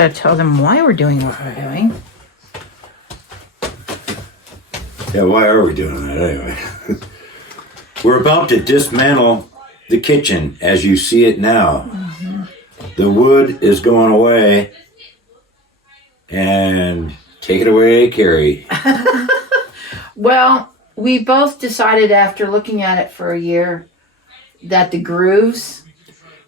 gotta tell them why we're doing what we're doing. Yeah, why are we doing that anyway? We're about to dismantle the kitchen as you see it now. Mm-hmm. The wood is going away. And take it away, Carrie. Well, we both decided after looking at it for a year that the grooves...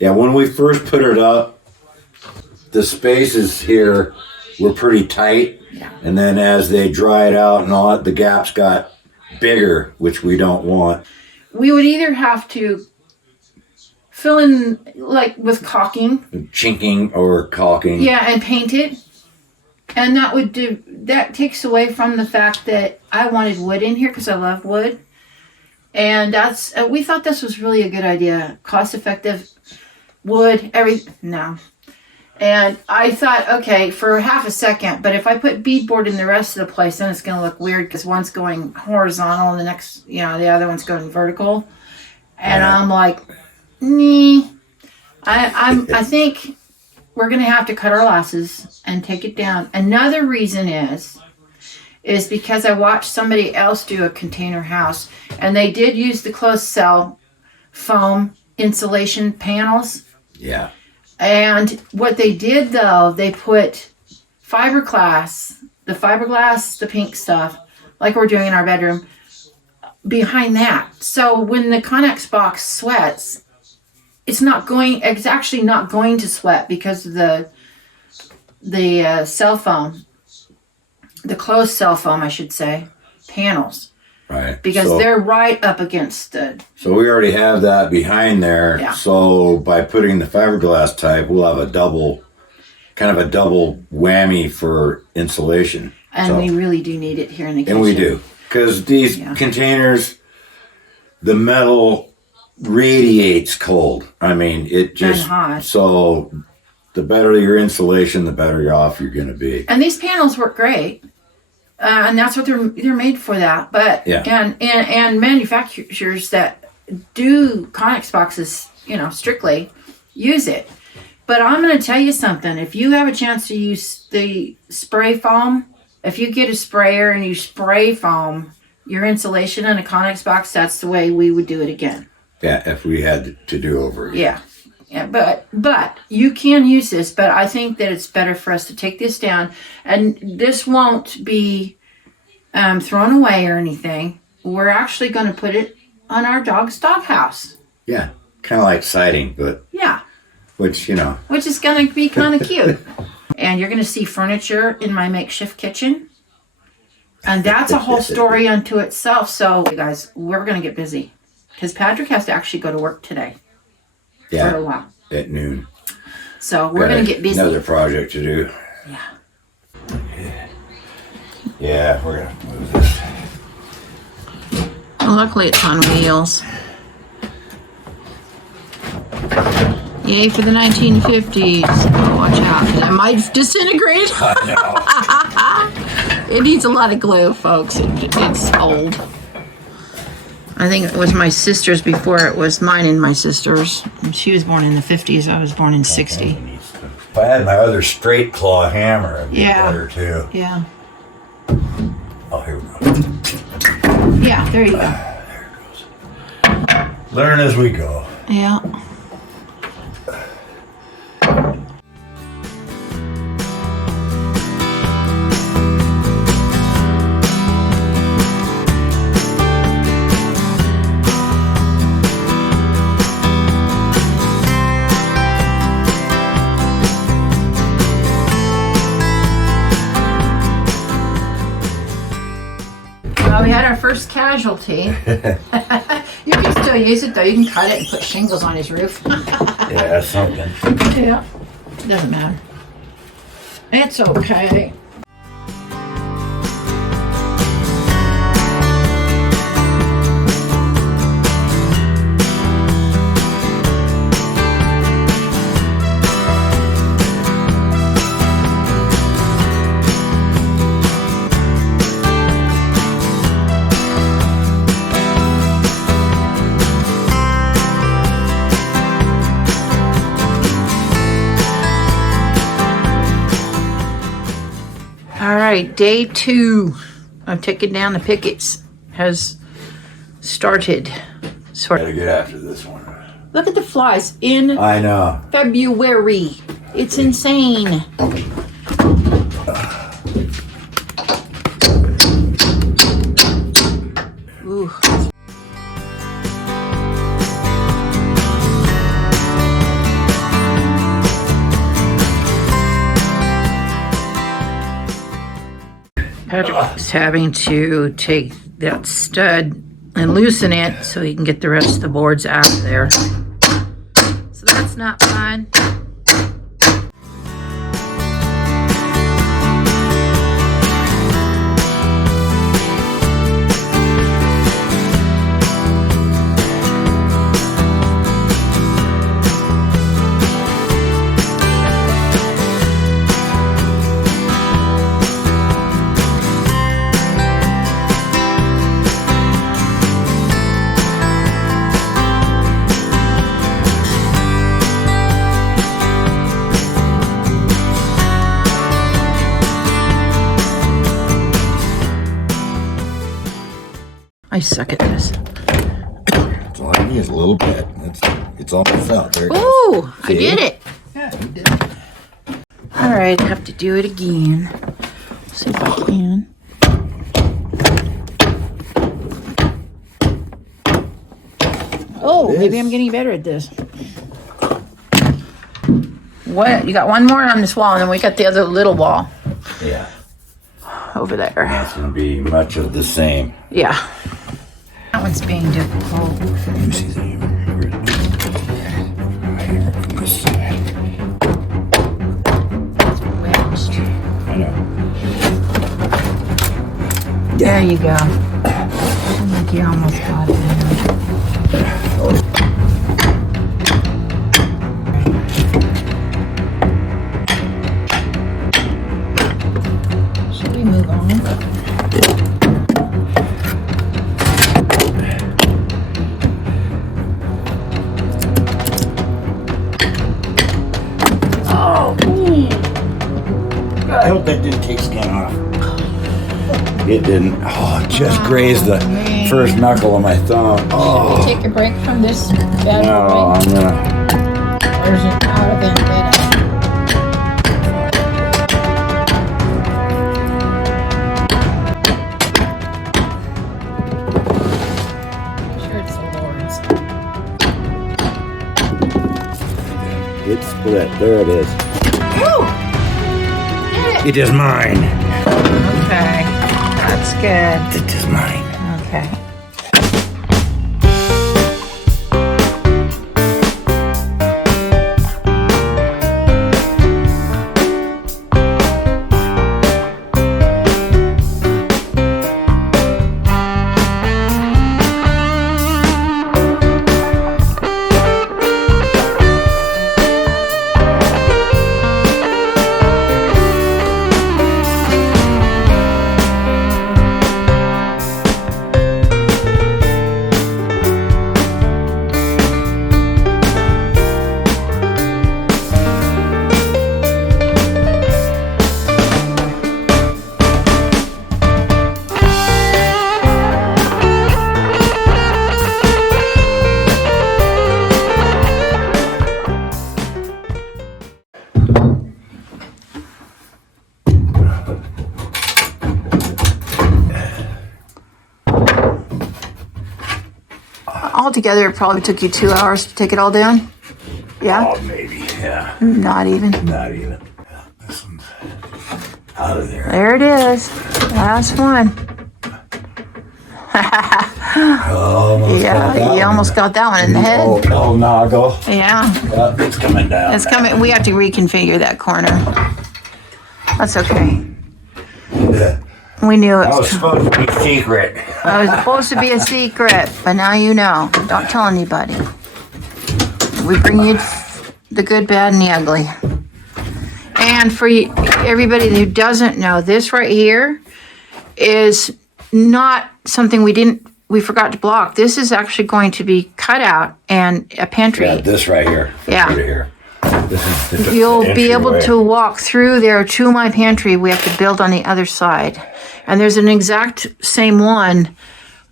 Yeah, when we first put it up, the spaces here were pretty tight. Yeah. And then as they dried out and all that, the gaps got bigger, which we don't want. We would either have to fill in, like, with caulking. Chinking or caulking. Yeah, and paint it. And that takes away from the fact that I wanted wood in here because I love wood. And we thought this was really a good idea. Cost effective wood, no. And I thought, okay, for half a second, but if I put beadboard in the rest of the place, then it's going to look weird because one's going horizontal and the next, the other one's going vertical. And I'm like, I think we're going to have to cut our losses and take it down. Another reason is because I watched somebody else do a container house, and they did use the closed cell foam insulation panels. Yeah. And what they did, though, they put fiberglass, the pink stuff, like we're doing in our bedroom, behind that. So when the Connex box sweats, it's actually not going to sweat because of the cell foam, the closed cell foam, I should say, panels. Right. Because they're right up against it. So we already have that behind there. Yeah. So by putting the fiberglass type, we'll have a double whammy for insulation. And we really do need it here in the kitchen. And we do. Because these containers, the metal radiates cold. I mean, it just... And hot. So the better your insulation, the better off you're going to be. And these panels work great. And that's what they're made for that. But and manufacturers that do Connex boxes, strictly use it. But I'm going to tell you something. If you have a chance to use the spray foam, if you get a sprayer and you spray foam your insulation in a Connex box, that's the way we would do it again. Yeah, if we had to do over again. Yeah, but you can use this, but I think that it's better for us to take this down, and this won't be thrown away or anything. We're actually going to put it on our dog's doghouse. Yeah, kind of like siding, but... Yeah. Which is going to be kind of cute. And you're going to see furniture in my makeshift kitchen. And that's a whole story unto itself. So, you guys, we're going to get busy. Because Patrick has to actually go to work today. Yeah, for a while. At noon. So we're going to get busy. Another project to do. Yeah. Yeah, we're going to move this. Well, luckily it's on wheels. Yay for the 1950s. Oh, watch out. It might disintegrate. I know. It needs a lot of glue, folks. It's old. I think it was my sister's before it was mine and my sister's. She was born in the 50s. I was born in 60. If I had my other straight claw hammer, it'd be better too. Yeah. Oh, here we go. Yeah, there you go. There it goes. Learn as we go. Yeah. We had our first casualty. You can still use it though. You can cut it and put shingles on his roof. Yeah, that's something. Yeah. Doesn't matter. It's okay. right, day 2 of taking down the pickets has started. Gotta get after this one. Look at the flies in I know. February. It's insane. Ooh. Patrick's having to take that stud and loosen it so he can get the rest of the boards out of there. So that's not fun. I suck at this. It's all I need is a little bit. It's almost out there. Ooh, I did it. Yeah, you did. All right, I have to do it again. See if I can. Oh, maybe I'm getting better at this. What? You got one more on this wall, and then we got the other little wall Yeah. over there. That's gonna be much of the same. Yeah. That one's being difficult. Let me see that. Right here from this side. Wedged. I know. There you go. I think you almost got it there. Should we move on? I hope that didn't take skin off. It didn't. Oh, it just grazed the first knuckle of my thumb. Oh. Take a break from this bad No, boy? I'm gonna. Or is it out of vendetta? I'm sure it's the Lord's. It's split. There it is. Woo! It is mine. Okay, that's good. It is mine. Okay. Altogether, it probably took you 2 hours to take it all down. Yeah? Oh, maybe. Yeah. Not even. Not even. This one's out of there. There it is. Last one. Yeah, you almost got that one in the head. Oh, noggle. Yeah. It's coming down. It's coming. We have to reconfigure that corner. That's okay. Yeah. We knew it That was was. supposed to be secret. It was supposed to be a secret, but now you know. Don't tell anybody. We bring you the good, bad, and the ugly. And for everybody who doesn't know, this right here is not something we forgot to block. This is actually going to be cut out and a pantry. Yeah, this right here. Yeah. Right here. You'll be able to walk through there to my pantry. We have to build on the other side. And there's an exact same one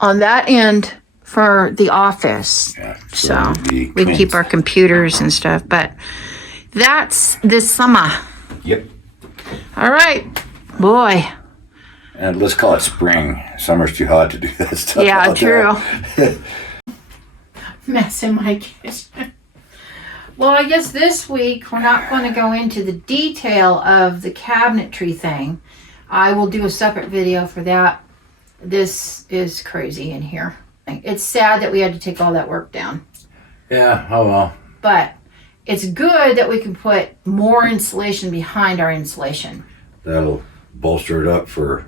on that end for the office. Yeah, So we we keep our computers and stuff. But that's this summer. Yep. All right. Boy. And let's call it spring. Summer's too hot to do that stuff. Yeah, out true. there. Mess in my kitchen. Well, I guess this week we're not going to go into the detail of the cabinetry thing. I will do a separate video for that. This is crazy in here. It's sad that we had to take all that work down. Yeah, oh well. But it's good that we can put more insulation behind our insulation. That'll bolster it up for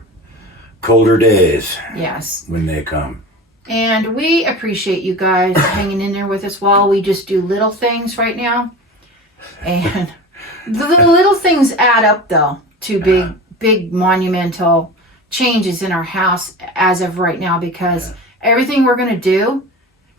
colder days. Yes. When they come. And we appreciate you guys hanging in there with us while we just do little things right now. And the little things add up, though, to big monumental changes in our house as of right now, because everything we're going to do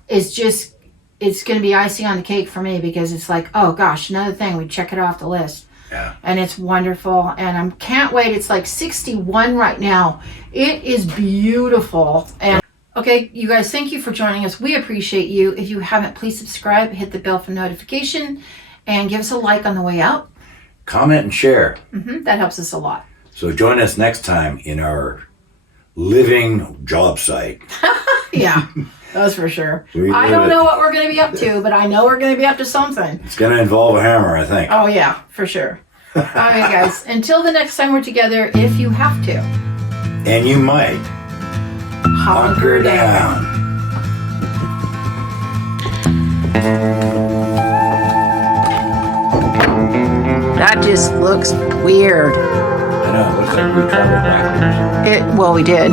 is just, it's going to be icing on the cake for me, because it's like, oh gosh, another thing, we check it off the list. Yeah. And it's wonderful, and I can't wait. It's like 61 right now. It is beautiful. And okay, you guys, thank you for joining us. We appreciate you. If you haven't, please subscribe, hit the bell for notification, and give us a like on the way out. Comment and share. That helps us a lot. So join us next time in our living job site. Yeah, that's for sure. I don't know what we're going to be up to, but I know we're going to be up to something. It's going to involve a hammer, I think. Oh, yeah, for sure. All right, guys. Until the next time we're together, if you have to. And you might. Hunker down. That just looks weird. I know, it looks like we traveled backwards. Well, we did.